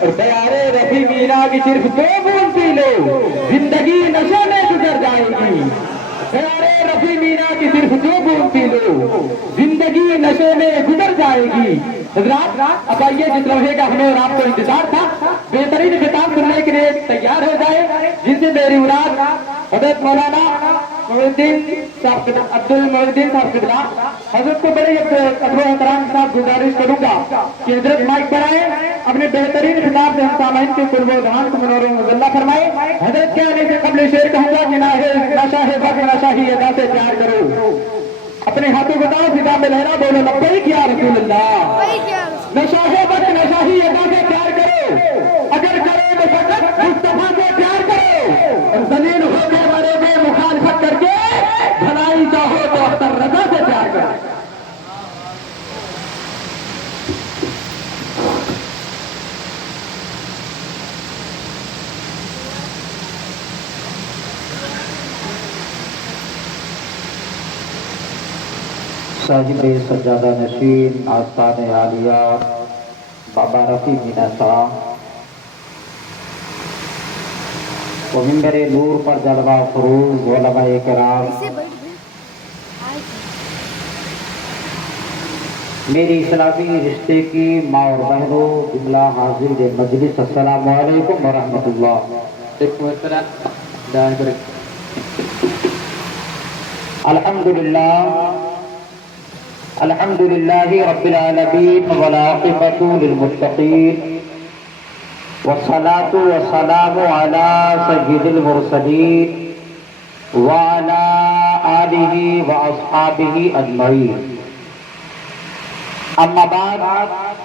اور پیارے رفیع مینا کی صرف 2 بوند پی لو زندگی نشے میں گزر جائے گی. پیارے رفیع مینا کی صرف 2 بوند پی لو زندگی نشے میں گزر جائے گی. حضرات اب آئیے جس لمحے کا ہمیں اور آپ کو انتظار تھا بہترین خطاب سننے کے لیے تیار ہو جائے جن سے میری مراد حضرت مولانا عبد المعین صاحب قبلہ حضرت کو بڑے ادب و احترام کے ساتھ گزارش کروں گا کہ حضرت مائک پر آئے اپنے بہترین خطاب سے ہم سامعین کے قلب و ذہان کو منور و مظلہ فرمائے. حضرت کے آنے سے قبل شعر کہوں گا کہ نشہ ہے وقت نشہ ہی ادا سے پیار کرو. اپنے ہاتھوں کو داؤ فضا میں لہرا بولو لبیک یا رسول اللہ. نشہ ہے وقت نشہ ہی ادا سے پیار کرو اگر کرو تو فقط مصطفیٰ سے پیار کرو اور ذلیل ہو کے مرے میں مخالفت کر کے بھلائی چاہو تو اختر رضا سے پیار کرو. صاحب سجادہ نشین آستان عالیہ بابا رفیع مینا صاحب و منبر نور پر جلوہ فروز علماء کرام، میری اسلامی رشتے کی ماں اور بہنوں جملہ حاضر مجلس، السلام علیکم ورحمۃ اللہ. الحمد للہ رب العالمین والعاقبۃ للمتقین والصلاة والسلام علی سید المرسلین وعلی آلہ واصحابہ اجمعین. اما بعد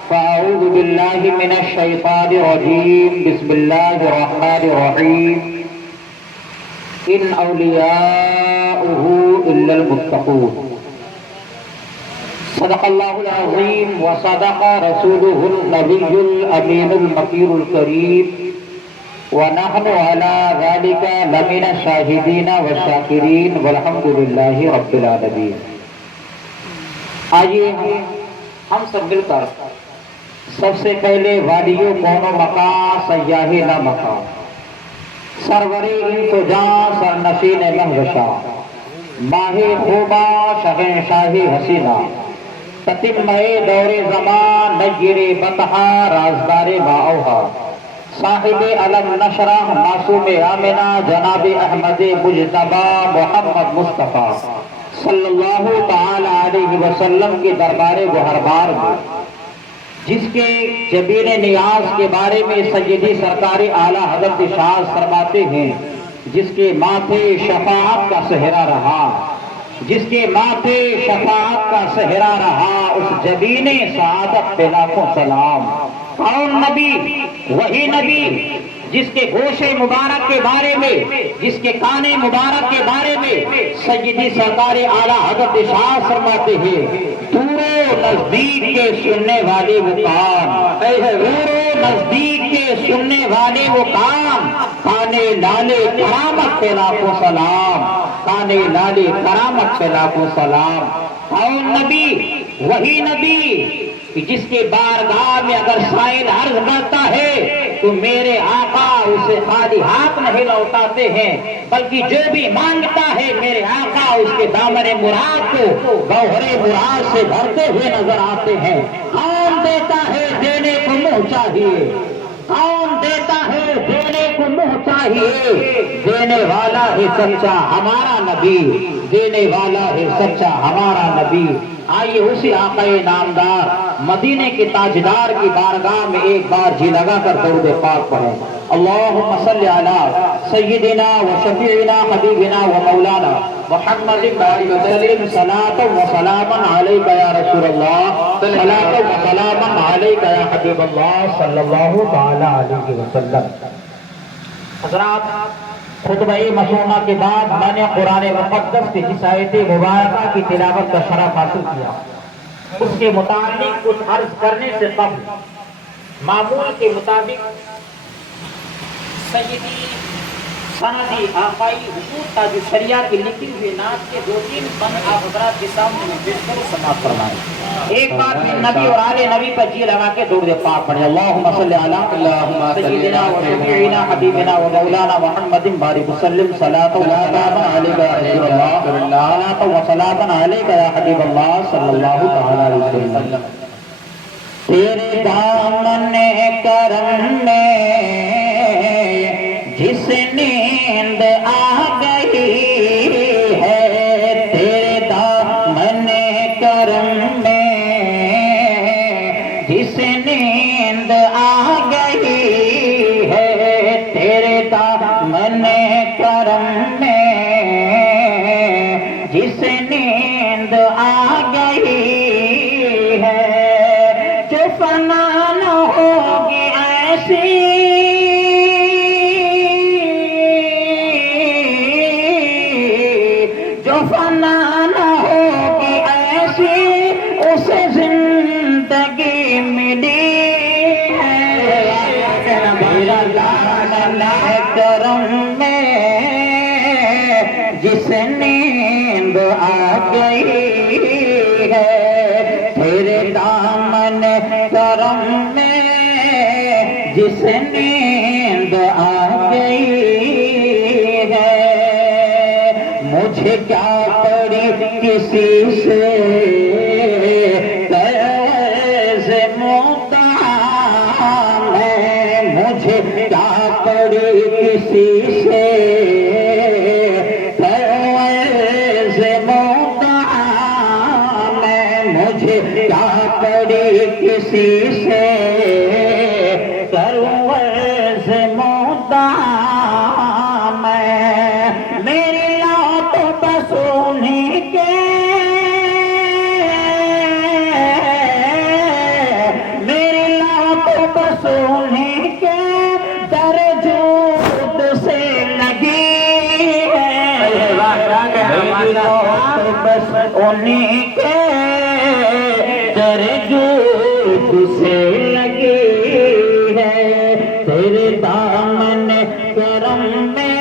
فاعوذ باللہ من الشیطان الرجیم، بسم اللہ الرحمن الرحیم. ان اولیاؤہ الا المتقون. صدق اللہ العظیم وصدق رسولہ النبی الامین المکین الکریم ونحن علی ذلک لمن الشاہدین والشاکرین والحمد للہ رب العالمین. آئیے ہم سب مل کر سب سے پہلے والیو کون و مقام سیاہ نہ مقام سرور انس و جاں سرنشین مہوشا ماہ خوبا شہنشاہ حسینہ تتمہ دور زمان نیر بطحا رازدار باؤہا صاحب علم نشرح معصوم آمنہ جناب احمد مجتبی محمد مصطفیٰ صلی اللہ تعالی علیہ وسلم کے دربار گہربار میں، جس کے جبین نیاز کے بارے میں سیدی سرکار اعلیٰ حضرت شاہ فرماتے ہیں جس کے ماتھے شفاعت کا سہرا رہا، جس کے ماتھے شفاعت کا سہرا رہا، اس جبین سعادت پہ لاکھوں سلام. کون نبی؟ وہی نبی جس کے گوش مبارک کے بارے میں، جس کے کان مبارک کے بارے میں سیدی سرکار اعلیٰ حضرت شاہ فرماتے ہیں دور و نزدیک کے سننے والے وہ کام، دور و نزدیک کے سننے والے وہ کام، کانے لالے کرامت پہ لاکھوں سلام، کانے لالے کرامت پہ لاکھوں سلام. کون نبی؟ وہی نبی جس کے بارگاہ میں اگر سائل عرض کرتا ہے تو میرے آقا اسے خالی ہاتھ نہیں لوٹاتے ہیں، بلکہ جو بھی مانگتا ہے میرے آقا اس کے دامن مراد کو گوہر مراد سے بھرتے ہوئے نظر آتے ہیں. کون دیتا ہے؟ دینے کو منہ چاہیے. کون دیتا ہے؟ دینے کو منہ چاہیے. دینے والا ہے سچا ہمارا نبی، دینے والا ہے سچا ہمارا نبی. آئیے اسی آقا نامدار مدینے کے تاجدار کی بارگاہ میں ایک بار جی لگا کر درود پاک پڑھیں. اللہم صلی علی سیدنا و شفیعنا حبیبنا و مولانا محمد وسلم صلاۃ و سلاما علیک یا رسول اللہ، صلاۃ و سلاما علیک یا حبیب اللہ صلی اللہ تعالی علیہ وسلم. حضرات، خطبہ مسونہ کے بعد میں نے قرآن مقدس کی جس آیت مبارکہ کی تلاوت کا شرف حاصل کیا، اس کے متعلق کچھ عرض کرنے سے قبل معمول کے مطابق سیدی سندی آقائی حضور تاج الشریعہ کی لکھی ہوئی نعت کے 2-3 بند آپ حضرات کے سامنے میں پیش کرو، سماعت فرمائیں۔ ایک بار پھر نبی اور آل نبی پر جی لگا کے درود پاک پڑھیں۔ اللہم صلی علی سیدنا و شفیعنا حبیبنا و مولانا محمد بارک وسلم صلاۃ و سلام علیک یا حبیب اللہ، صلاۃ و سلام علیک یا حبیب اللہ صلی اللہ تعالی علیہ وسلم۔ تیرے دامن کرم میں جس نیند آ گئی ہے، تیرے دامن کرم میں جس نیند آ گئی ہے، تیرے دامن کرم میں جس نیند آ گئی ہے، جو فنا نہ ہوگی ایسی، جو فنا نہ ہوگی ایسی، اسے زندگی ملی ہے، میرا لالا کرم میں جس نیند آ گئی ہے، تیرے دامن کرم میں جس نیند آ گئی ہے، مجھے کیا پڑی کسی سے قرض مدعا میں، مجھے کیا پڑی کسی سے قرض مدعا میں، مجھے کیا پڑی کسی سے قرض مدعا میں، میری لوٹ بس انہیں کے، میری لوٹ بس انہیں کے در جود سے لگی ہے، میری لوٹ بس انہیں کے در جود سے لگی ہے، تیرے دامن کرم میں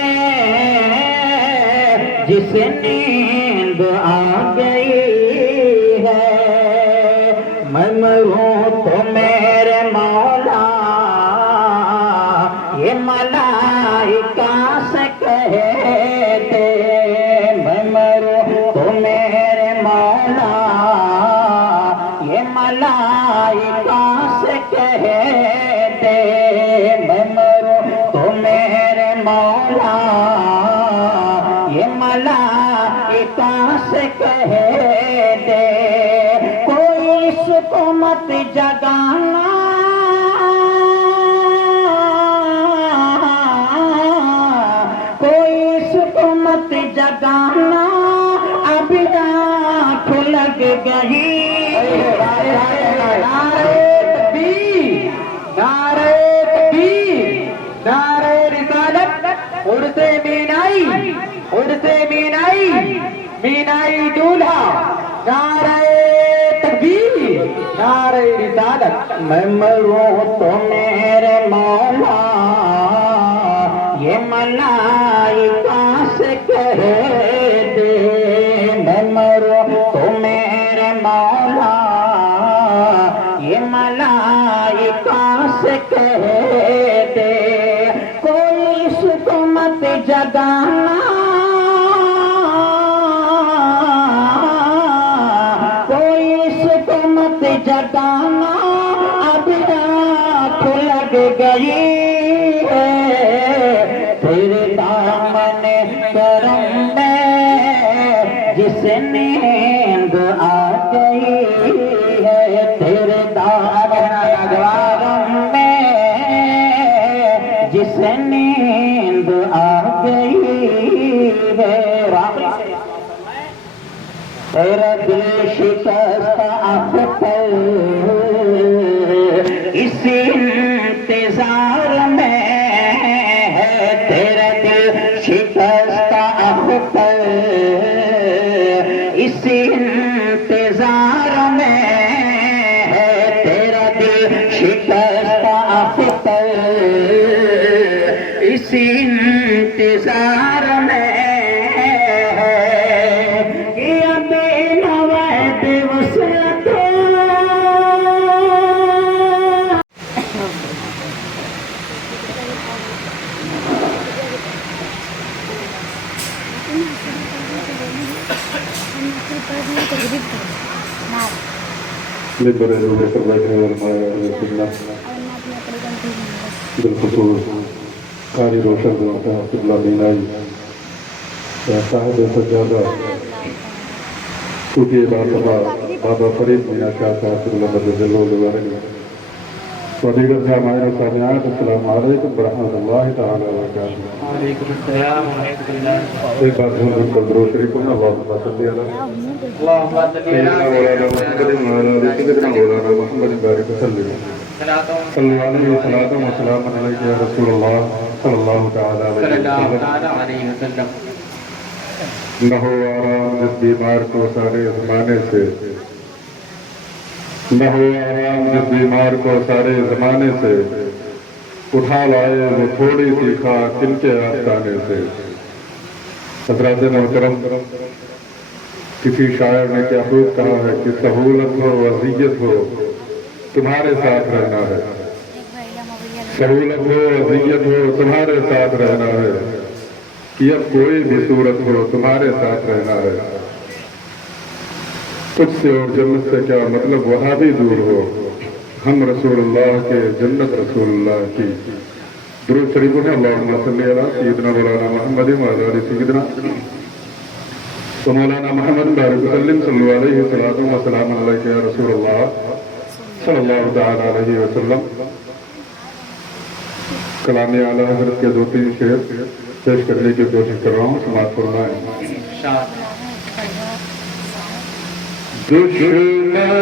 جس نیند آ گئی ہے، میں مروں تو میرے مولا یہ ملائکہ سے کہہ دے، میں مروں تو میرے مولا یہ ملائکہ سے کہہ دے، میں مروں تو میرے مولا یہ ملائکہ سے کہہ دے، کوئی اس کو مت جگانا، کوئی اس کو مت جگانا، اب آنکھ لگ گئی، نعرہ تکبیر، نعرہ تکبیر، نعرہ رسالت، عرس مینائی، عرس مینائی، مینائی دولہا، نعرہ تکبیر، نعرہ رسالت۔ میں مروں تو میرے مولا یہ ملائکہ سے کہہ دے، میں مروں تو میرے مولا یہ ملائکہ سے کہہ دے، کوئی اس کو مت جگانا، کوئی اس کو مت جگانا، اب آنکھ لگ گئی ہے، تیرے دامن کرم میں جس نیند آ گئی ہے، تیرے دامن کرم میں جس نیند آ گئی ہے، تیرا دل شکست اختر اسی انتظار میں ہے، تیرا دل شکست اختر اسی انتظار میں ہے، تیرا دل شکست اختر اسی انتظار میں ہے کہ اب نوید وصلت بڑے لوگ پر بیٹھے بالخصوص قاری روشن قبلہ مینائی صاحب سجادہ صوفی بابا فرید میاں شاہ صاحب اللہ مدد اللہ ودیگر سامعین و سامعات السلام علیکم ورحمۃ اللہ تعالی وبرکاتہ. وعلیکم السلام ورحمۃ اللہ. ایک بار ہم کو درود شریف پڑھنا اللہم صلی علی اللهم صل سیدنا مولانا محمد وعلى آل سيدنا مولانا محمد بارك وسلم. صلى علیہ صلاۃ و سلام علیک یا رسول اللہ صلی اللہ تعالی علیہ وسلم. نہ ہو آرام جس بیمار کو سارے زمانے سے، نہ ہو آرام جس بیمار کو سارے زمانے سے، اٹھا لائے وہ تھوڑی سی خاک کن کے آستانے سے. حضرات محترم، کسی شاعر نے کیا خوب کہا ہے کہ سہولت ہو اذیت ہو تمہارے ساتھ رہنا ہے، سہولت ہو اذیت ہو تمہارے ساتھ رہنا ہے، کہ اب کوئی بھی صورت ہو تمہارے ساتھ رہنا ہے. تجھ سے اور جنت سے کیا مطلب وہاں بھی دور ہو، ہم رسول اللہ کے جنت رسول اللہ کی. درود شریف پڑھیں اللہم صلی علی سیدنا مولانا محمد وعلی آل سیدنا و مولانا محمد بارک وسلم. صلی علیہ وسلم و سلام علیک یا رسول اللہ صلی اللہ تعالی علیہ وسلم. کلام اعلیٰ حضرت کے 2-3 شعر پیش کرنے کی کوشش کر رہا ہوں، سماعت فرمائیں. دشمن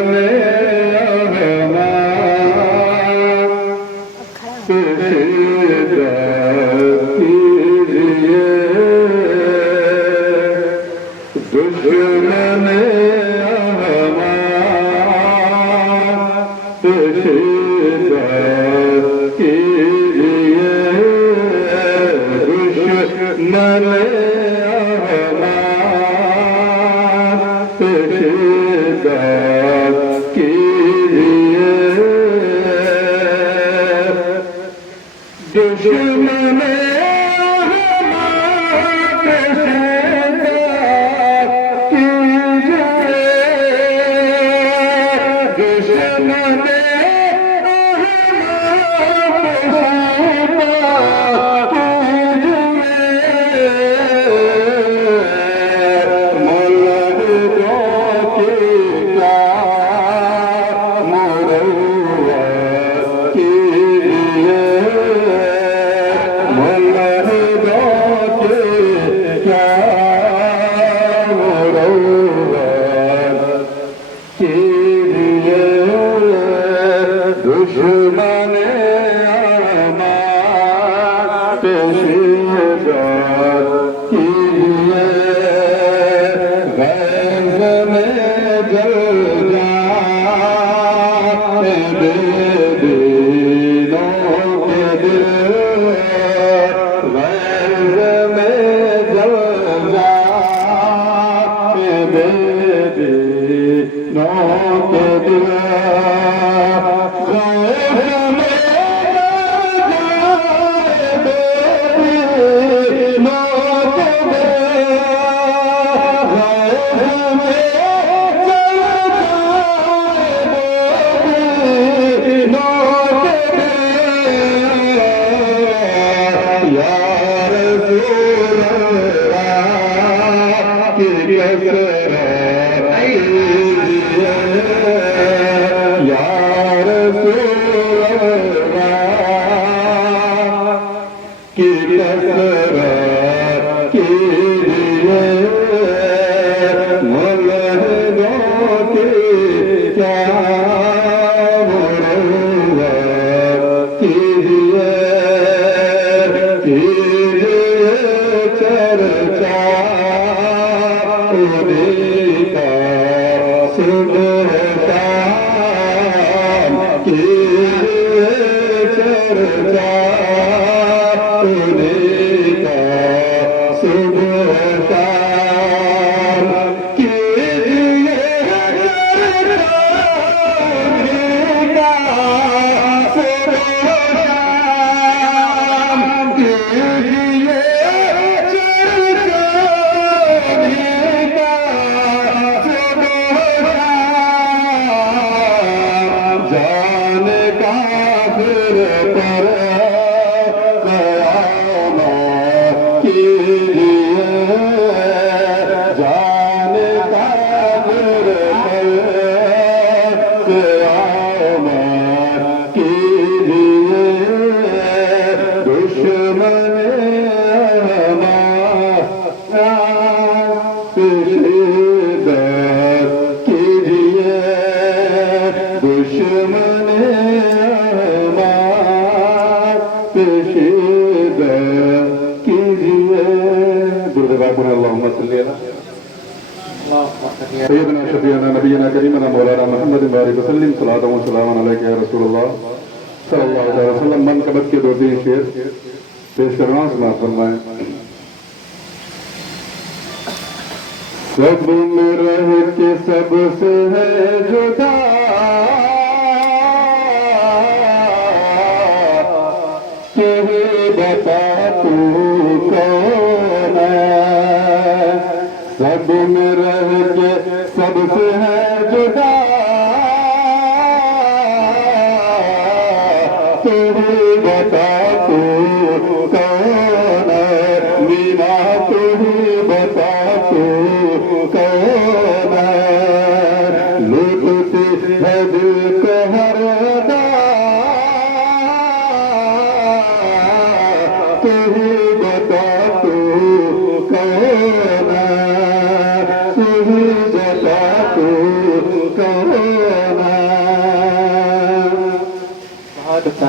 چرچا پر قیامت کے لیے جان قادر پر قیامت کے لیے دشمن اللهم صل على سيدنا شفيعنا نبينا كريمنا مولانا محمد بارك وسلم صلاة وسلام عليك يا رسول الله صلی اللہ علیہ وسلم. منقبت کے 2-3 شعر پیش کرنا سماعت فرمائیں. سب میں رہ کے سب سے ہے جدا کہ بتا تو کون ہے. سب میں رہ کے سب سے ہے جدا تو بتا تو کون ہے. میرا تو بتا تو کون ہے. لوٹتی ہے دل کو ہر ادا تو بتا تو کون ہے. بتا تو کون ہے.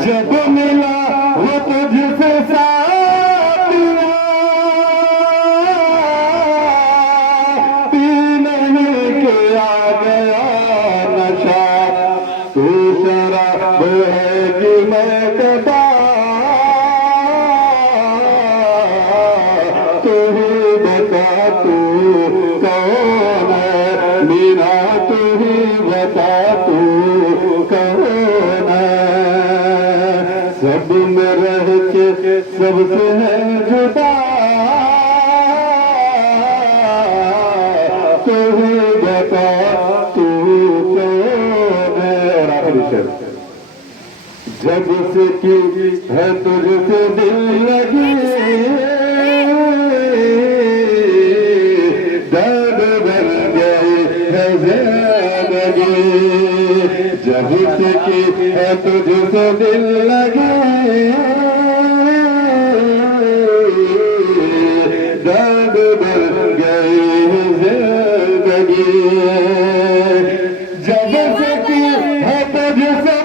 جب ملا وہ تجھ سے ساتھیا پی نہیں کیا گیا نشہ تو شراب ہے کہ میں کدا تو بتا تو کون ہے. میرا تو بتا تو کون ہے. سب میں رہ کے سب سے ہے جدا تو بتا تو کون ہے. اور آخری شعر. جب سے کی ہے تجھ سے دل لگی درد بن گئی ہے زندگی. جب سے کی ہے تجھ سے دل لگی درد بن گئی ہے زندگی. جب سے کی ہے تجھ سے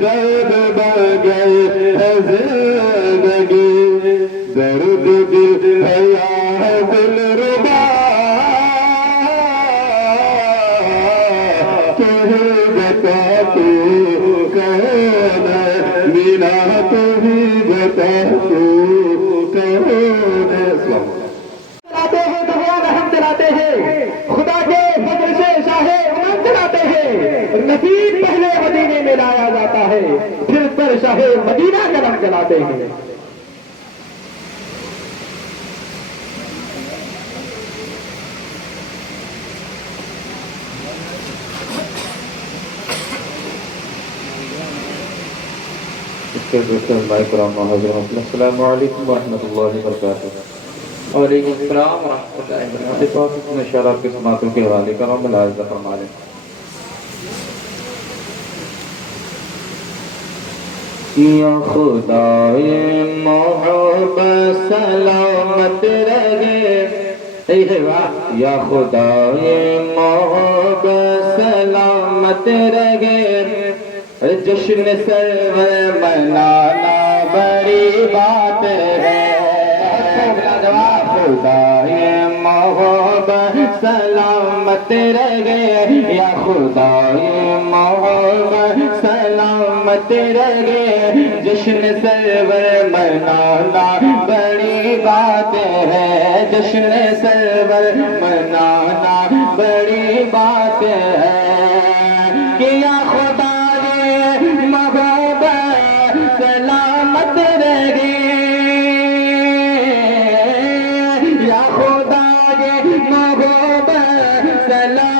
درد بن گئی ہے زندگی. درد دل ہے یا دل ربا تو بتا تو کون ہے. میرا تو بتا تو کون ہے. چلاتے ہیں بھگوان ہم چلاتے ہیں خدا کے فضل سے شاہ امن چلاتے ہیں. نصیب پہلے مدینے میں لایا جاتا ہے پھر پر شاہ مدینہ قدم چلاتے ہیں. السلام علیکم ورحمۃ اللہ وبرکاتہ. وعلیکم السلام ورحمۃ اللہ وبرکاتہ. اشارات کے سماعتوں کے حوالے کروں ملاحظہ فرما لیں. یا خدائے محبت سلامت رہے. یا خدائے محبت سلامت رہے. جشن سرور منانا بڑی بات ہے. خدائے محبت سلامت رہے. یا خدائے محبت سلامت رہے. جشن سرور منانا بڑی بات ہے. جشن سرور منانا بڑی بات ہے. کہ یا خدا سلامت رہے. یا خدا محبت سلامت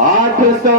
800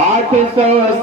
800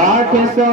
800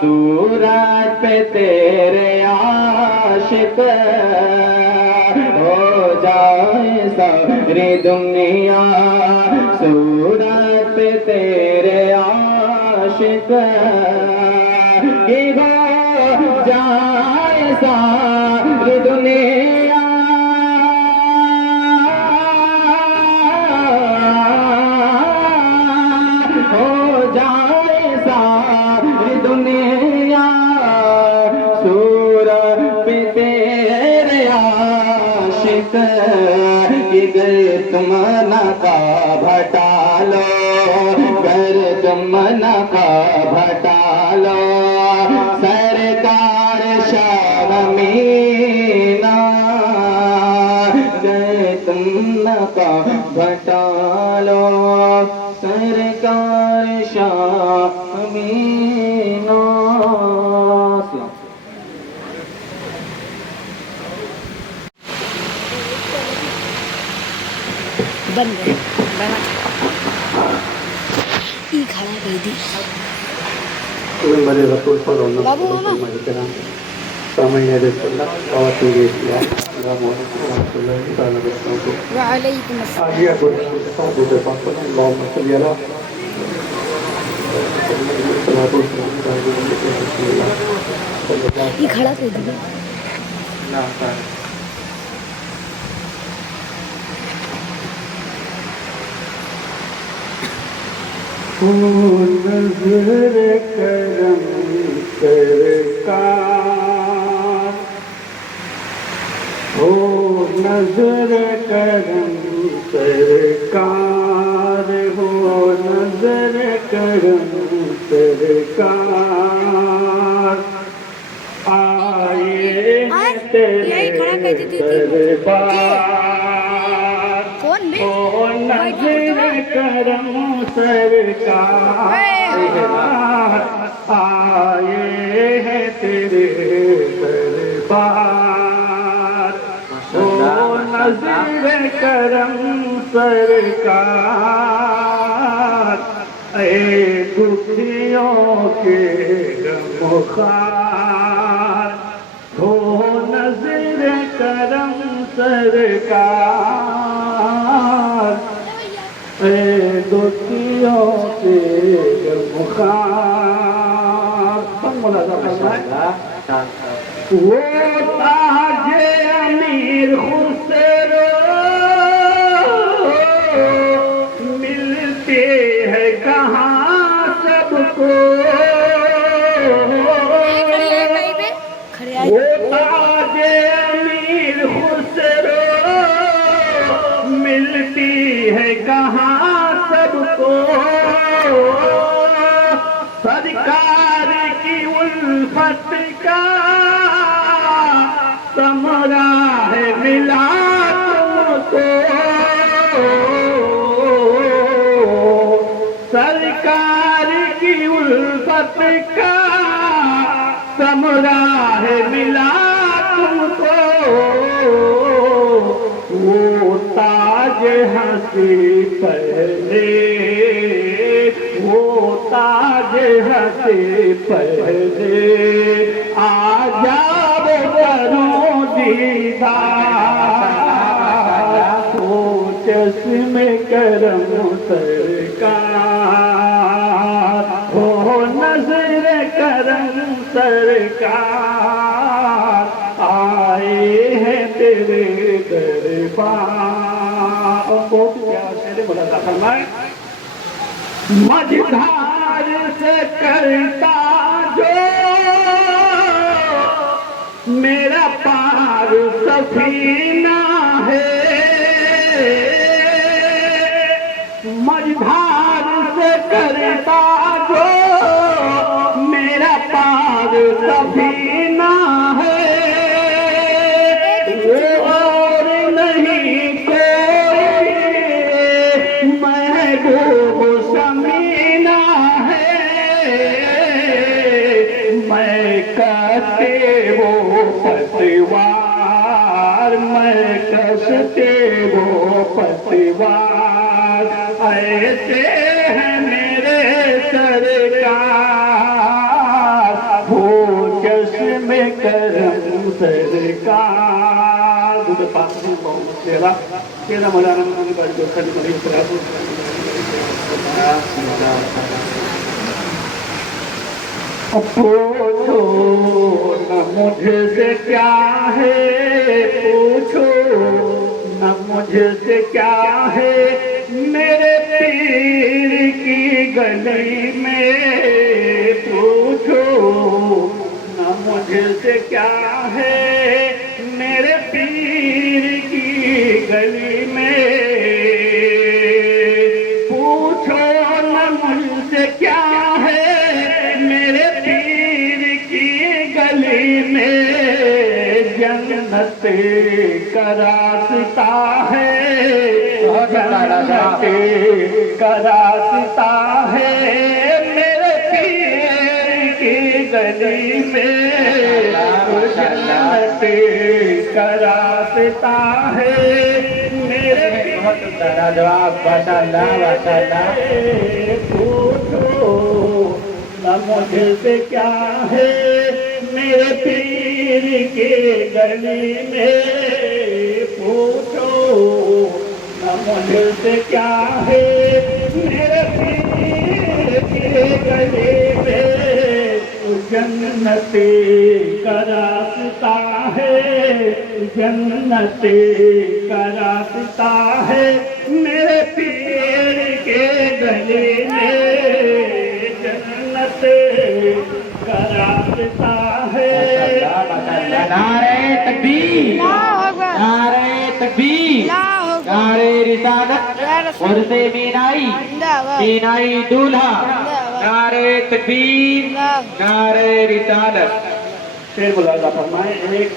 صورت پہ تیرے عاشق ہو جائے ساری دنیا صورت پہ تیرے عاشق کی ہو جائے ساری دنیا ہو جائے ساری دنیا صورت پہ تیرے عاشق کی گئے تم نقا بھٹا لو گر تم نقا بھٹا لو سرکار شاہ مینا گئے تم نقا بھٹا لو سرکار شاہ مینا بند ہے ای کھڑا کر دی بڑے رسول صلی اللہ بابو علیہ ماما وسلم سامعین رسول اللہ خواتین اسلام السلام علیکم ورحمۃ اللہ تعالی وبرکاتہ وعلیکم السلام آجیہ کو درود پاک پڑھیں اللہم صلی علی ای کھڑا کر دی نظر کرم سرکار ہو نظر کرم سرکار ہو نظر کرم سرکار آئے ہیں تیرے دربار کون بے ہو نظر کرم سرکار آئے ہیں تیرے دربار ہو نظر کرم سرکار اے دکھیوں کے غمخوار ہو نظر کرم سرکار اے دکھیوں کے غمخوار وہ تاج امیر خسرو ملتے ہیں کہاں سب کو کھڑے آئے وہ تاج امیر خسرو ملتی ہے کہاں سب کو سرکار کی الفت کا ثمرہ ہے ملا تم کو سرکار کی الفت کا ثمرہ ہے ملا تم کو وہ تاج ہنسی پہلے وہ تاج ہنسی پہلے آ جاؤ کروں دیدار ہو چشم کرم سرکار ہو نظر کرم سرکار آئے ہیں تیرے دربار کو کیا شعر بولا تھا فرمائے مجھار سے کرتا جو میرا پار سفینہ ہے مجھار سے کرتا جو میرا پار سفینہ ہے وہ اور نہیں کوئی محبوب سمینہ ہے میں کہتے وہ پتوار میں کہتے وہ پتوار ایسے ہیں میرے سرکار حسین کا دودھ پاکی بہت سیوا تیرا مولانا مولانا بڑی جو کھڑی مری اترا پوچھو نہ مجھ سے کیا ہے پوچھو نہ مجھ سے کیا ہے میرے پیر کی گلی میں پوچھو نہ مجھ سے کیا ہے میرے پیر کی گلی میں پوچھو نہ مجھ سے کیا ہے میرے پیر کی گلی میں جنت کا راستہ ہے جنت کا راستہ ہے میرے پیر کی گلی میں جنت کا راستہ ہے میرے پوچھو نہ مجھ سے کیا ہے میرے پیر کی گلی میں پوچھو نہ مجھ سے کیا ہے میرے پیر کی گلی میں جنت کا راستہ ہے جنت کا راستہ ہے میرے پیر کے گلے میں جنت کا راستہ ہے نعرہ تکبیر نعرہ تکبیر نعرہ رسالت عرص مینائی مینائی دولہا نعرہ تکبیر نعرہ رسالت شیر ملاحظہ فرمائیں ایک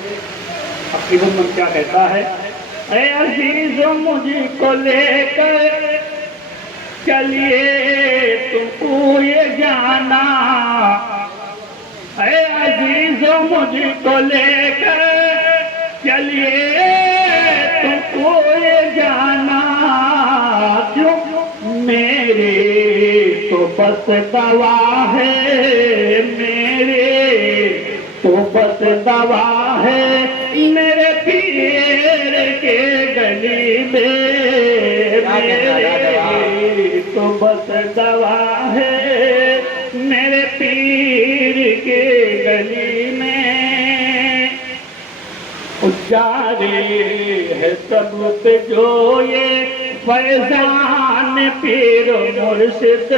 حقیب من کیا کہتا ہے اے عزیزو مجھ کو لے کر چلیے تم کو یہ جانا اے عزیزو مجھ کو لے کر چلیے تم کو یہ جانا کیوں میرے تو بس دوا ہے میرے تو بس دوا ہے میرے پیر کے گلی میں میرے تو بس دوا ہے میرے پیر کے گلی میں جاری ہے سب پہ جو یہ فیضان پیر مرشد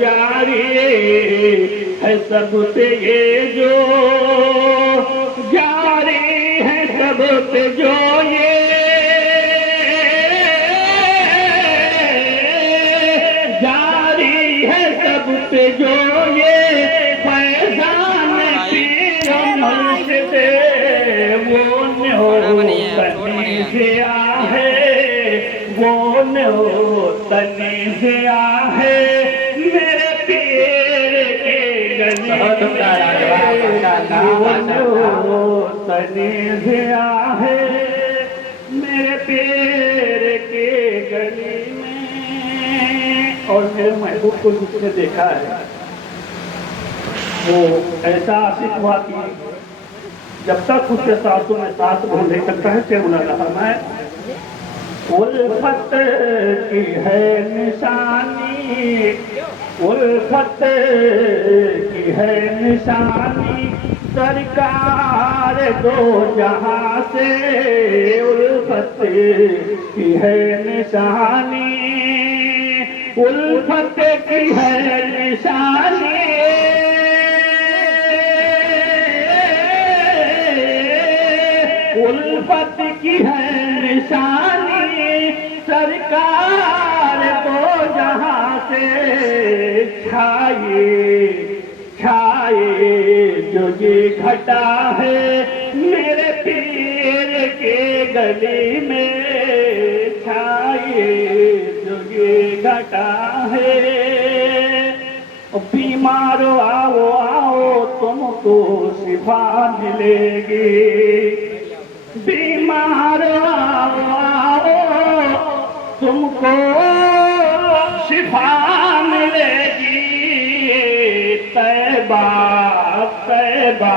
جاری ہے سب پہ یہ جو جاری ہے سب پہ جو یہ جاری ہے سب پہ جو یہ فیضان پیر مرشد وہ تنی سے ہے وہ تنی سے ہے میرے پیر کے گلی تنی سے ہے میرے پیر کے گلی میں اور میرے محبوب کو جس نے دیکھا ہے وہ ایسا عاشق ہوا کہ جب تک اس کے ساتھوں میں ساتھ بھول نہیں سکتا ہے کہ مولانا فرمائے الفت کی ہے نشانی الفت کی ہے نشانی سرکار دو جہاں سے الفت کی ہے نشانی الفت کی ہے نشانی الفت کی ہے نشانی سرکار کو جہاں سے چھائے چھائے جو یہ گھٹا ہے میرے پیر کے گلی میں چھائے جو یہ گھٹا ہے بیمارو آؤ آؤ تم کو شفا ملے گی بیمار آؤ تم کو شفا ملے گی طیبہ طیبہ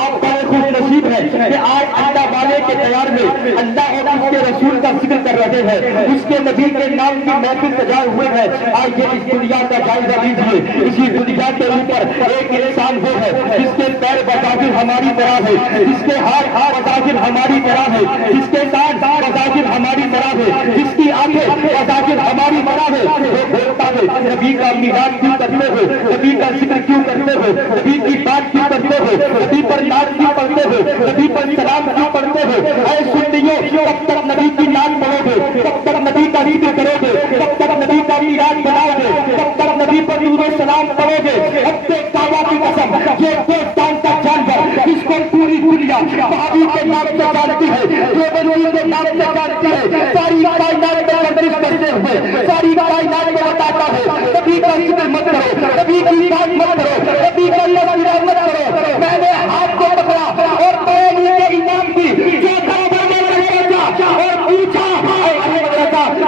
آپ بڑے خوش نصیب ہیں کہ آج اللہ والے کے تیار میں اللہ اور اس کے رسول کا ذکر کر رہے ہیں, اس کے نبی کے نام کی محفل سجائے ہوئے ہیں. آئیے اس دنیا کا جائزہ لیجیے. اسی دنیا کے اوپر ایک انسان وہ ہے جس کے پیر بظاہر ہماری طرح ہے, جس کے ہاتھ بظاہر ہماری طرح ہے, جس کے کان بظاہر ہماری طرح ہے, جس کی آنکھیں بظاہر ہماری طرح ہے. وہ بولتا ہے نبی کا میلاد کیوں کرتے ہو, نبی کا ذکر کیوں کرتے ہو, نبی کی بات کیوں کرتے ہو, نبی پر نعت کیوں پڑھتے ہو, نبی پر سلام کیوں پڑھتے ہو. اے سنیو, کب تک نبی کی نعت پڑھو گے, کب تک نبی کا ذکر کرو گے, کب تک نبی کا میلاد بناؤ گے, کب تک نبی پر درود و سلام پڑھو گے. اپنے کعبہ کی قسم, یہ دو جان کا جانور جس کو پوری دنیا صحابی کے نام سے جانتی ہے, جو بنوی کے نام سے جانتی ہے, ساری کائنات میں پرورش کرتے ہوئے ساری کائنات میں بتاتا ہے نبی کا ذکر مت کرو, نبی کی بات مت کرو, نبی کا تذکرہ مت کرو. میں نے ہاتھ کو پکڑا اور بریلی کے امام کی جو دربار میں پہنچا اور پوچھا,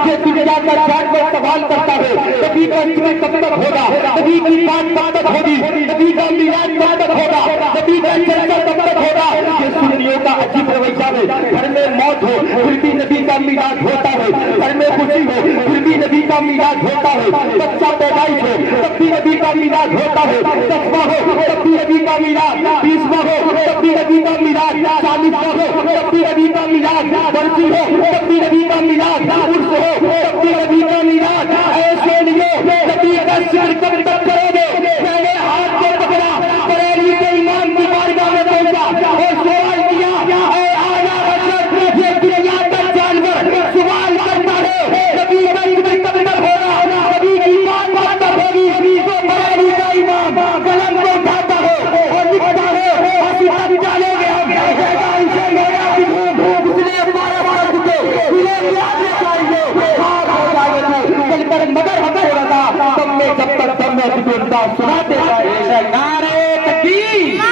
یہ دنیا کا جانور سوال کرتا ہے نبی کا ذکر کب تک ہوگا, نبی کی بات کب تک ہوگی, نبی کا میلاد کب تک ہوگا, نبی کا جلسہ کب تک ہوگا. یہ سنیوں کا عجیب رویہ ہے. گھر میں موت ہو پھر بھی نبی کا میلاد ہوتا ہے, گھر میں خوشی ہو پھر بھی نبی کا میلاد ہوتا ہے, بچہ پیدائش ہو تب بھی نبی کا میلاد ہوتا ہے, 10واں ہو تب بھی نبی کا میلاد, 20واں ہو تب بھی نبی کا میلاد, 40واں ہو تب بھی نبی کا میلاد, برسی ہو تب بھی نبی کا میلاد, عرس ہو تب بھی نبی کا میلاد. ایسے لیے نبی کا ذکر کب تک کرو گے. میں نے ہاتھ کو پکڑا, بریلی کے امام کی بارگاہ میں پہنچا اور سوال کیا, اے اعلیٰ حضرت, یہ دنیا کا جانور سوال کرتا ہے نبی کا ذکر کب تک ہوگا, نبی کی بات کب تک ہوگی. تو بریلی کا امام قلم کو اٹھاتا ہے اور لکھتا ہے, ہنسی تب جانے گے ہم اسے میرا اس نے ہمارا بڑا چکے انہیں یاد چاہیے ہار ہو جائے گا چل کر مگر ہم ہو رہا تم میں جب تک تم میں سکونتا سناتے رہے. نعرے تکبیر,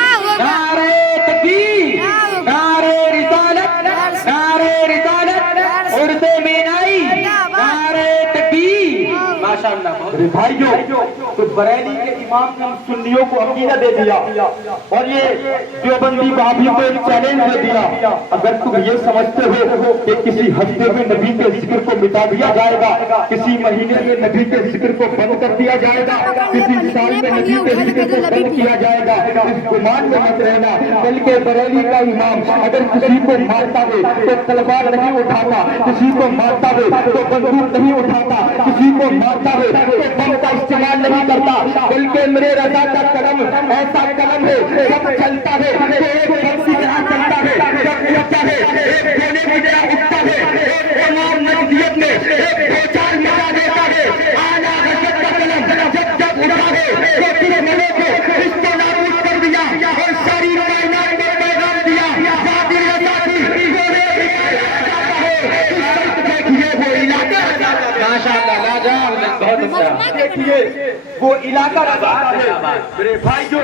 نعرے تکبیر, نعرے رسالت, نعرے رسالت, عرض مینائی, نعرے تکبیر. ماشاءاللہ بھائیو, تو بریلی کے امام نے سنیوں کو عقیدہ دے دیا اور یہ دیوبندی وہابیوں کو ایک چیلنج دے دیا. اگر تم یہ سمجھتے ہو کہ کسی ہفتے میں نبی کے ذکر کو مٹا دیا جائے گا, کسی مہینے میں نبی کے ذکر کو بند کر دیا جائے گا, کسی سال میں نبی کے ذکر کو بند کیا جائے گا, اس گمان میں مت رہنا. بلکہ بریلی کا امام اگر کسی کو مارتا ہے تو تلوار نہیں اٹھاتا, کسی کو مارتا ہے تو بندوق نہیں اٹھاتا, کسی کو مارتا ہے تو بم کا استعمال نہیں کرتا, بلکہ میرے رضا کا قلم ایسا قلم ہے جب چلتا ہے تو ایک بم کی طرح چلتا ہے, جب اٹھتا ہے ایک گولے کی طرح اٹھتا ہے, ایک امام نبوت میں ایک بھوچال مچا دیتا ہے. اعلیٰ حضرت کا قلم جب جب اٹھا ہے تو پھر ملے کو اس کو نابود کر دیا اور ساری کائنات کو پیغام دیا. ذاتی رضا کی وہ دیکھیے وہ علاقہ, ماشاءاللہ لاجواب, بہت اچھا. دیکھیے وہ علاقہ رضا ہے. میرے بھائیو,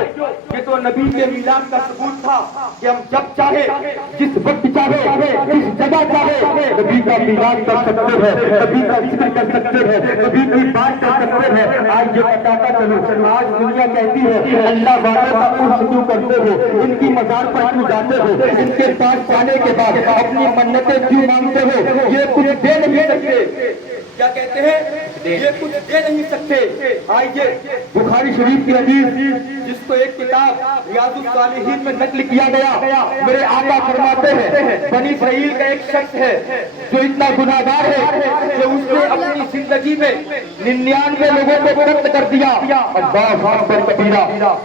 یہ تو نبی کے میلاد کا ثبوت تھا کہ ہم جب چاہے جس وقت چاہے جس جگہ چاہے نبی کا میلاد کر سکتے ہیں, نبی کا ذکر کر سکتے ہیں, نبی کی بات کر سکتے ہیں. آج یہ بتاتا چلو, آج دنیا کہتی ہے اللہ والوں کا عرس کیوں کرتے ہو, ان کی مزار پر کیوں جاتے ہو, ان کے پاس جانے کے بعد اپنی منتیں کیوں مانگتے ہو, یہ کچھ دے نہیں سکتے. کیا کہتے ہیں, یہ کچھ دے نہیں سکتے. آئیے بخاری شریف کی حدیث جس کو ایک کتاب ریاض الصالحین میں نقل کیا گیا, میرے آقا فرماتے ہیں بنی اسرائیل کا ایک شخص ہے جو اتنا گناہگار ہے کہ اس نے اپنی زندگی میں 99 لوگوں کو قتل کر دیا. اللہ اکبر کبیرہ.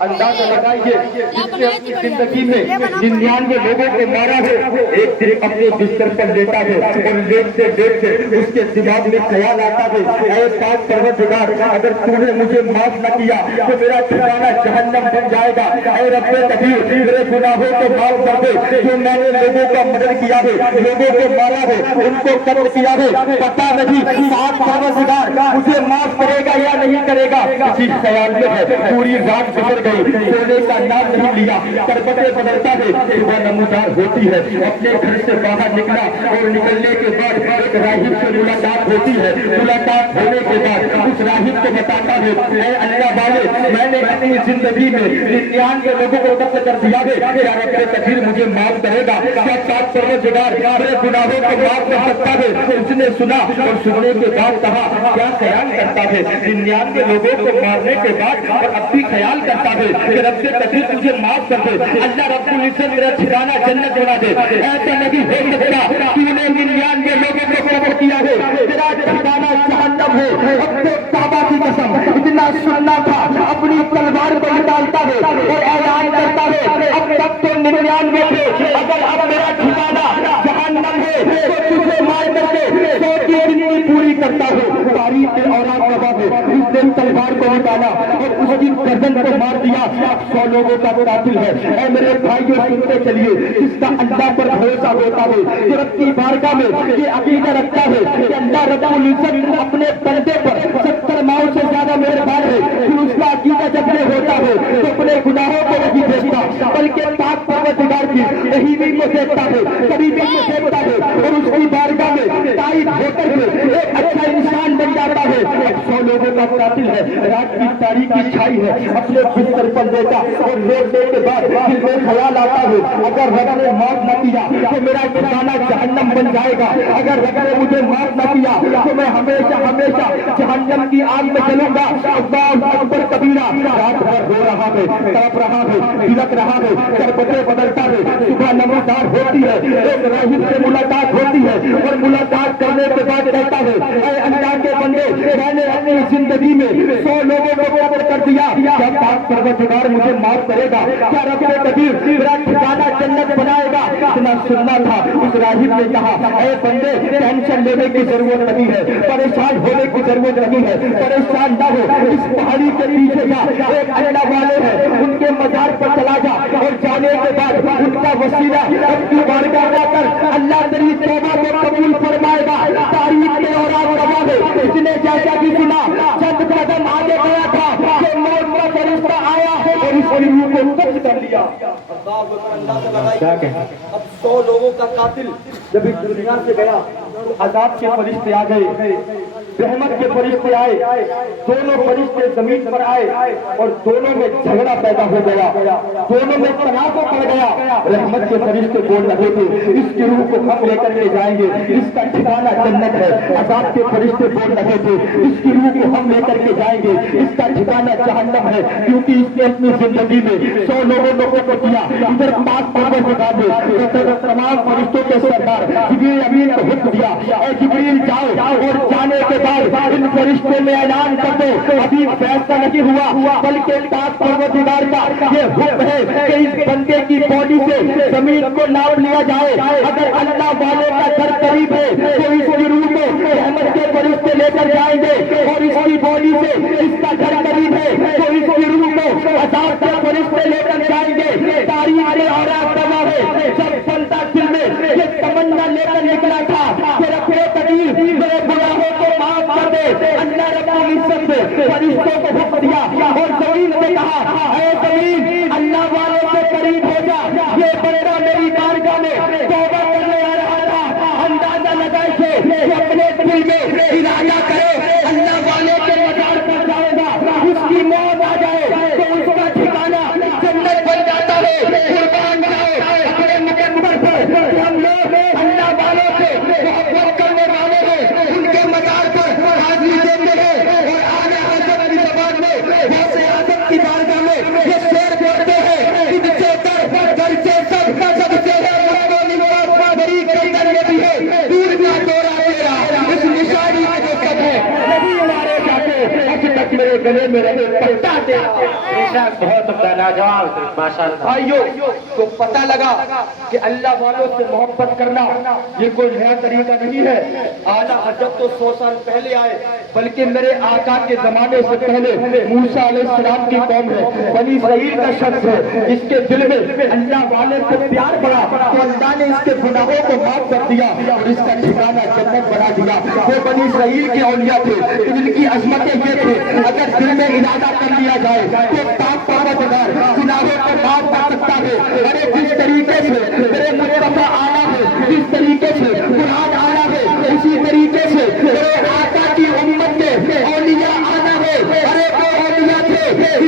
اندازہ لگائیے جس نے اپنی زندگی میں 99 لوگوں کو مارا ہے, ایک دن اپنے بستر پر لیٹا ہے اور لیٹتے لیٹتے اس کے دماغ میں خیال آتا ہے, اے پاک پروردگار, اگر تو نے مجھے معاف نہ کیا تو میرا ٹھکانہ جہنم بن جائے گا. اے رب کبیر, میرے گناہوں کو معاف کر دے. جو میں نے لوگوں کا مدد کیا ہے, لوگوں کو مارا ہے, ان کو قتل کیا ہے, پتہ نہیں پاک پروردگار مجھے معاف کرے گا یا نہیں کرے گا. اسی خیال میں ہے پوری رات گزر گئی, سونے کا نام نہیں لیا, کربتیں بدلتا ہے, صبح نمودار ہوتی ہے. اپنے گھر سے باہر نکلا اور نکلنے کے بعد ایک راہب سے ملاقات ہوتی ہے. ملاقات ہونے کے بعد اس راہب کو بتاتا ہے, اے اللہ والے میں نے اپنی زندگی میں 99 لوگوں کو قتل کر دیا ہے، کیا رب کبیر مجھے معاف کرے گا؟ کیا پاک پروردگار میرے گناہوں کو معاف کر سکتا ہے؟ اس نے سنا اور سننے کے بعد کہا کیا خیال کرتا ہے 99 لوگوں کو مارنے کے بعد اور اب بھی خیال کرتا ہے کہ رب کبیر مجھے معاف کر دے، اللہ رب العزت میرا ٹھکانہ جنت بنا دے۔ ایسا نہیں ہو سکتا کہ انہیں 99 لوگوں کو قتل کیا ہے، تیرا ٹھکانہ جہنم ہے۔ اب تو کعبہ کی قسم اتنا سننا تھا، اپنی تلوار کو نکالتا ہے اور اعلان کرتا ہے اب تک تو 99 تھے، اگر اب میرا ٹھکانہ جہنم ہے تو تجھے مار کر کے 100 کی گنتی پوری کرتا ہوں۔ تاریخ کے اوراق گواہ ہے، اس دن تلوار کو نکالا اور اس کی گردن کو مار دیا، 100 لوگوں کا قاتل ہے۔ اے میرے بھائیوں سنتے چلیے، جس کا اللہ پر بھروسہ ہوتا ہے، جو رب کی بارگاہ میں یہ عقیدہ رکھتا ہے کہ اللہ رب العزت اپنے بندے پر 70 ماؤں سے زیادہ مہربان ہے، پھر اس کا عقیدہ جب یہ ہوتا ہے تو اپنے گناہوں کو نہیں دیکھتا بلکہ پاک پروردگار کی رحیمی کو دیکھتا ہے، قریبی کو دیکھتا ہے اور اس کی بارگاہ میں تائب ہو کر کے ایک اچھا انسان بن جاتا ہے۔ 100 لوگوں کا قاتل ہے، رات کی تاریکی چھائی ہے، اپنے بستر پر لیٹا اور لیٹنے کے بعد دل میں خیال آتا ہے اگر رب نے معاف نہ کیا تو میرا ٹھکانہ جہنم بن جائے گا، اگر رب نے مجھے معاف نہ کیا تو میں ہمیشہ ہمیشہ جہنم کی آگ میں جلوں گا۔ اللہ اکبر کبیرہ، رات بھر رو رہا ہے، تڑپ رہا ہے، بلک رہا ہے، کربتیں بدلتا ہے، صبح نمودار ہوتی ہے، ایک راہب سے ملاقات ہوتی ہے اور ملاقات کرنے کے بعد کہتا ہے اے اللہ کے بندے، میں نے اپنی زندگی میں 100 لوگوں کو قتل کر دیا، کیا پاک پروردگار مجھے معاف کرے گا؟ کیا رب کبیر میرا ٹھکانہ جنت بنائے گا؟ اتنا سننا تھا، اس راہب نے کہا اے بندے ٹینشن لینے کی ضرورت نہیں ہے، پریشان ہونے کی ضرورت نہیں ہے، پریشان نہ ہو، اس پہاڑی کے پیچھے جا، ایک اللہ والے ہیں ان کے مزار پر چلا جا اور جانے کے بعد ان کا وسیلہ رب کی بارگاہ جا کر اللہ تیری توبہ کو قبول فرمائے گا۔ تاریخ کے اوراق گواہ ہے، اس نے جیسا بھی سنا چند قدم آگے گیا تھا کہ موت کا فرشتہ آیا اور اس کی روح کو قبض کر لیا۔ کیا کہا؟ اب 100 لوگوں کا قاتل جب اس دنیا سے گیا تو عذاب کے فرشتے آ گئے، رحمت کے فرشتے آئے، دونوں فرشتے زمین پر آئے اور دونوں میں جھگڑا پیدا ہو گیا، دونوں میں تنازع پڑ گیا۔ رحمت کے فرشتے بول رہے تھے اس کی روح کو ہم لے کر کے جائیں گے، اس کا ٹھکانہ جنت ہے۔ عذاب کے فرشتے بول رہے تھے اس کی روح کو ہم لے کر کے جائیں گے، اس کا ٹھکانہ جہنم ہے، کیونکہ اس نے اپنی زندگی میں 100 لوگوں کو کیا۔ ادھر پاک پروردگار نے تمام فرشتوں کے سردار جبریل امین کو حکم دیا اے جبریل جاؤ اور جانے کے بعد ان فرشتوں میں اعلان کر دو ابھی فیصلہ نہیں ہوا بلکہ پاک پروردگار کا یہ حکم ہے کہ اس بندے کی باڈی سے زمین کو ناپ لیا جائے، اگر اللہ والے کا گھر قریب ہے تو اس کی روح کو رحمت کے فرشتے لے کر جائیں گے، اور اس کی باڈی سے اس کا گھر قریب ہے تو اس کی روح کو عذاب کے فرشتے لے کر جائیں گے۔ تاریخ کے اوراق گواہ ہے، جب بندہ دل میں یہ تمنا لے کر نکلا تھا کہ رب کبیر میرے گناہوں کو معاف کر دے، اللہ رب العزت نے فرشتوں کو حکم دیا اور زمین سے کہا اے زمین اللہ والوں سے قریب ہو جا، یہ بندہ میری بارگاہ میں توبہ کرنے آ رہا تھا، اندازہ لگائے تھے کہ اپنے دل میں ارادہ کرے اللہ والے کے مزار پر جائے گا، اس کی موت آ جائے تو اس کا ٹھکانہ جنت بن جاتا ہے۔ قربان جائے اپنے مقدر پر کہ ہم لوگ اللہ والوں سے محبت کرنے والے ہیں، ان کے مزار پر حاضری دیتے ہیں اور آنے حضرت کی زبان میں غوث اعظم کی بارگاہ میں یہ شعر پڑھتے ہیں خود سے کر گھر سے سب سے ہے بری کر میں بھی ہے دور کا دورہ تیرا، اس نشانی میں جو سب ہے نہیں مارے جاتے، اب تک میرے گلے میں رہے پٹا تیرا۔ بہت لاجواب ماشاء اللہ۔ بھائیو تو پتہ لگا کہ اللہ والوں سے محبت کرنا یہ کوئی نیا طریقہ نہیں ہے۔ اعلیٰ حضرت تو 100 سال پہلے آئے، بلکہ میرے آقا کے زمانے سے پہلے موسیٰ علیہ السلام کی قوم ہے، بنی اسرائیل کا شخص ہے، اس کے دل میں اللہ والے سے پیار بڑھا تو اللہ نے اس کے گناہوں کو معاف کر دیا اور اس کا ٹھکانہ جنت بنا دیا۔ وہ بنی اسرائیل کے اولیاء تھے، جن کی عظمتیں یہ تھے اگر دل میں ارادہ کر لیا جائے تو پاک پروردگار گناہوں کو معاف کر سکتا ہے۔ ارے جس طریقے سے میرے مصطفیٰ آنا ہے، جس طریقے سے قرآن آنا ہے، اسی طریقے سے میرے آقا کی امت میں اولیاء آنا ہے۔ ارے وہ اولیاء تھے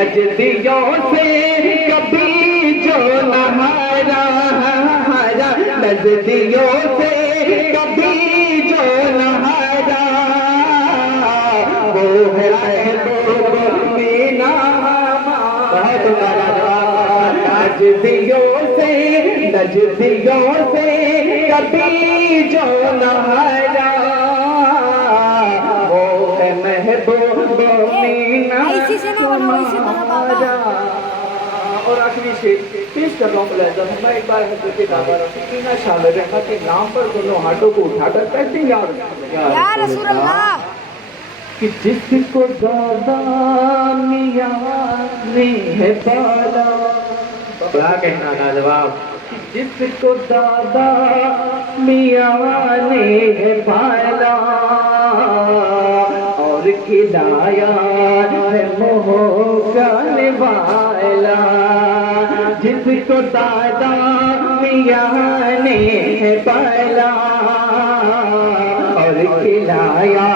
نجدیوں سے کبھی جو نہ ہارا، نجدیوں سے کبھی جو نہ ہارا، وہ ہے محبوب مینا نجدیوں سے کبھی جو نہ ہارا، وہ ہے محبوب مینا ایسی سے نہ بناؤ، ایسی بنا بابا۔ اور آخری شیخ پیش کر رہا ہوں ملاحظہ میں ایک بار حضرت بابا رفیقینہ شاہ رحمت کے نام پر دونوں ہاتھوں کو اٹھا کر کہتے ہیں یا رسول اللہ، کہ جس کو دادا میاں نے ہے پالا، کیا کہنا لاجواب، جس کو دادا میاں نے ہے پالا اور کھلایا ہے موہ کا نوالا، جس کو دادا میاں نے ہے پالا اور کھلایا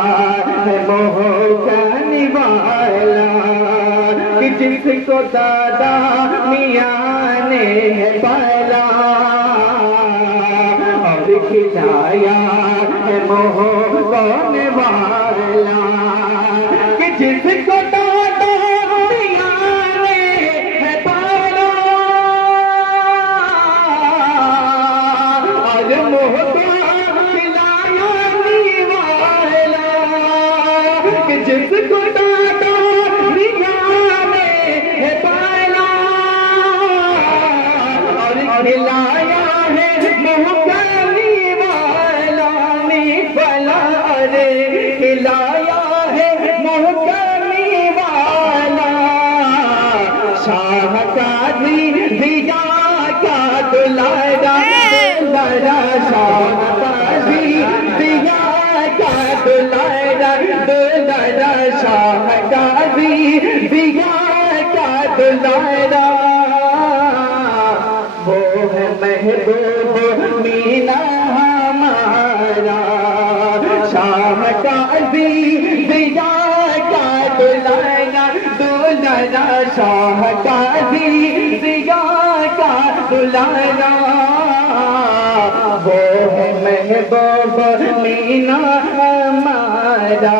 ہے موہ کا نوالا، کہ جس کو دادا میاں نے ہے پالا اور کھلایا ہے موہ کا نوالا، کہ جس کو دادا میاں نے ہے پالا اور موہ کا کھلایا نوالا، کہ جس کو دادا میاں نے ہے پالا اور کھلایا ہے موہ کا نوالا، نوالا رے کھلایا ہے موہ کا نوالا، شاہ کا دیا کا دلارا، دلارا شاہ کا دیا کا دلارا، دلارا شاہ کا دیا کا دلارا، وہ ہے محبوب مینا ہمارا، شاہ کا دیا کا دلارا، دلارا شاہ کا دیا کا دلارا، وہ ہے محبوب مینا ہمارا،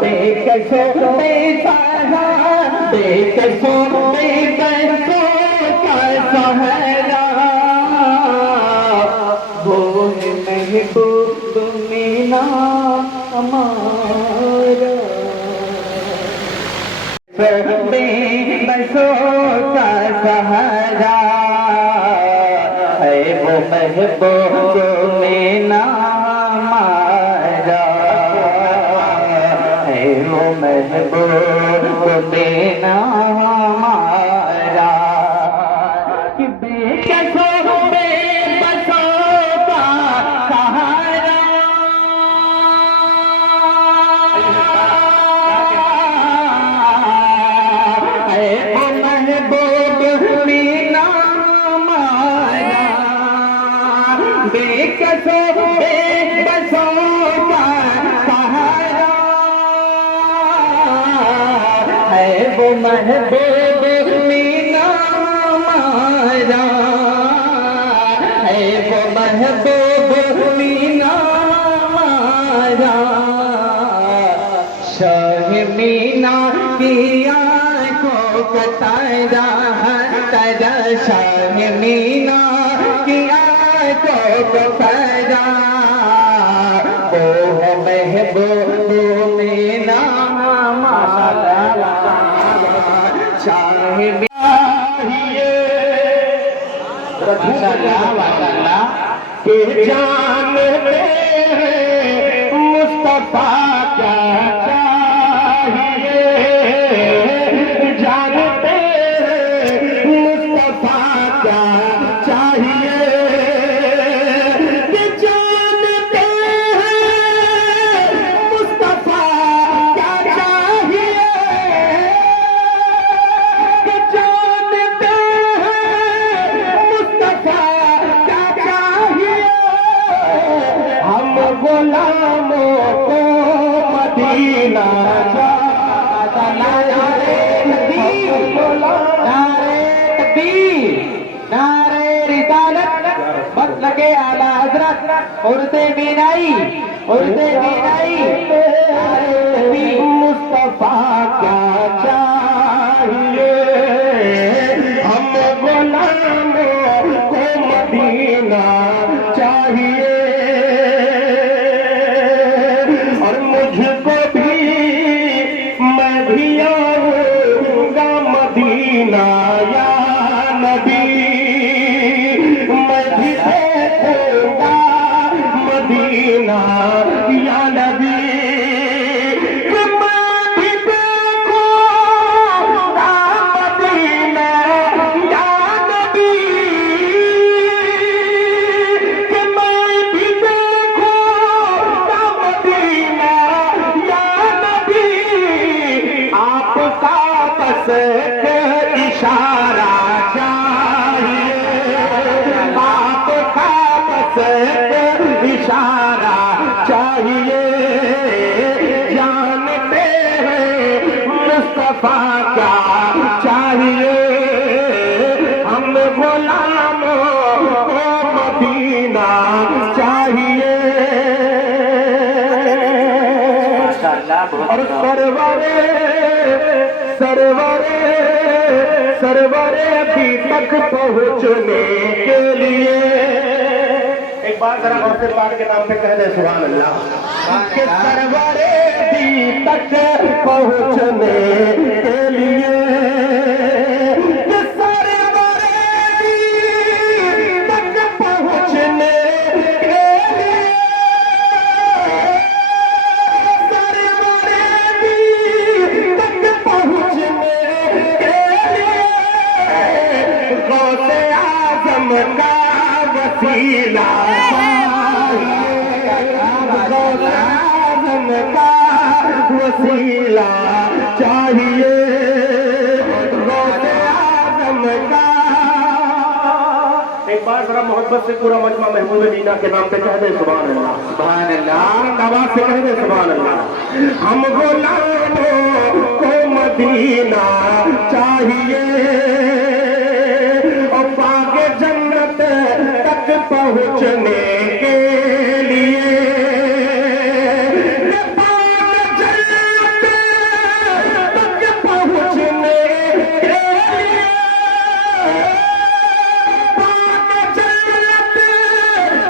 بے کسو بے سہارا، بے کسو بے کسو کا سہارا، وہ ہے محبوب مینا ہمارا، بے بسوں کا سہارا ہے وہ محبوب مینا ہمارا، ہے وہ محبوب مینا ہمارا، کہ بے کسوں بے بسوں کا سہارا ہے وہ محبوب مینا ہمارا، بے کسوں بے بسوں کا سہارا ہے وہ محبوب مینا ہمارا، ہے وہ محبوب مینا ہمارا، شاہ مینا کی آنکھوں کا تارا تارا، شاہ مینا کی آنکھوں کا تارا، وہ ہے محبوب مینا ہمارا، شاہ مینا کہ جانتے ہیں مصطفیٰ کیا چاہیے، جانتے ہیں مصطفیٰ کیا چاہیے، کہ جانتے ہیں مصطفیٰ کیا چاہیے، کہ جانتے ہیں مصطفیٰ کیا چاہیے، ہم غلاموں کو تکبیر نعرہ رسالت مسلک اعلی حضرت عرض بینائی مصطفیٰ کیا چاہیے ہم غلاموں کو مدینہ چاہیے اور مجھ کو بھی میں بھی آؤں گا مدینہ یا نبی میں بھی دیکھوں گا مدینہ یا نبی کہ میں بھی دیکھوں گا مدینہ یا نبی کہ میں بھی دیکھوں گا مدینہ یا نبی آپ کا بس اشارہ چاہیے آپ کا بس اشارہ چاہیے جانتے ہیں مصطفیٰ کیا چاہیے ہم غلاموں کو مدینہ چاہیے اور سرورے ابھی تک پہنچنے کے لیے ایک بار ذرا غور سے پاک کے نام پہ کہہ دیں سبحان اللہ کہ سرورے ابھی تک پہنچنے کے لیے کہ سرورے ابھی تک پہنچنے کے لیے سرورے ابھی تک پہنچنے غوث اعظم کا وسیلہ غوث اعظم کا وسیلہ چاہیے غوث اعظم کا ایک بار ذرا محبت سے پورا مجمع محمود مدینہ کے نام پہ کہہ دیں سبحان اللہ سبحان اللہ آواز سے کہہ دیں سبحان اللہ ہم غلاموں کو مدینہ چاہیے جنت تک پہنچنے کے لیے جنت تک پہنچنے کے لیے جنت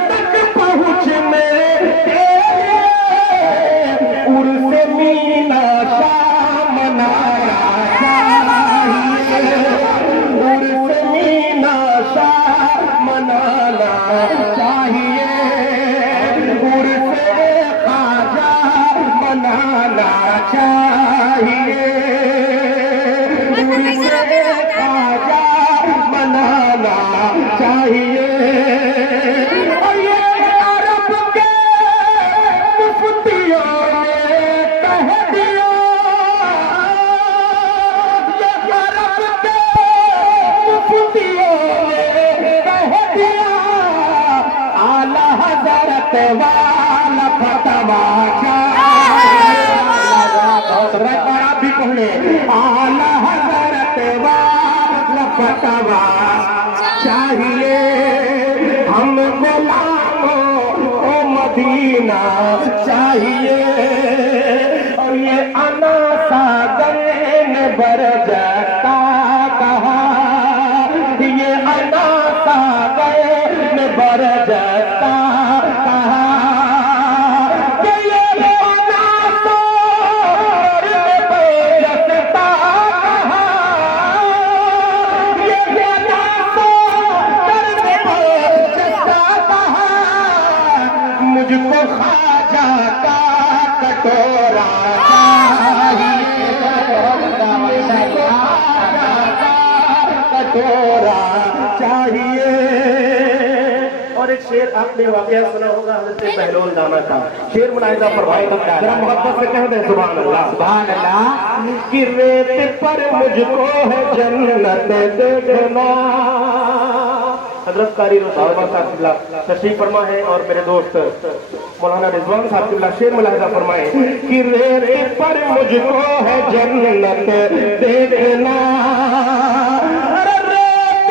تک پہنچنے کے لیے عرس مینا شاہ منایا چاہیے عرس مینا شاہ منانا چاہیے عرس خواجہ منانا چاہیے عرس خواجہ منانا چاہیے اور یہ عرب کے مفتیوں نے کہہ دیا یہ عرب کے مفتیوں نے کہہ دیا اعلی حضرت والا فتوا آپ بھی پڑھے اعلی حضرت والا فتوا چاہیے ہم غلاموں کو مدینہ چاہیے اور یہ انا ساگن برجتا کہا یہ انا ساگن برجتا کہا کہ یہ انا ساگن برجتا کہا یہ انا ساگن برجتا کہا مجھ کو خواجہ کا کٹورا کٹورا چاہیے اور ایک شعر آپ نے واقعہ سنا ہوگا حضرت بہلول دانا کا شعر ملاحظہ فرمائے ذرا محبت سے کہہ دیں سبحان اللہ سبحان اللہ کہ ریت پر مجھ کو ہے جنت دیکھنا حضرت قاری رسالہ صاحب قبلہ تشریف فرما ہے اور میرے دوست مولانا رضوان صاحب قبلہ شعر ملاحظہ فرمائے کہ ریت پر مجھ کو ہے جنت دیکھنا ریت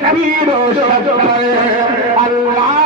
پیر و شکر اللہ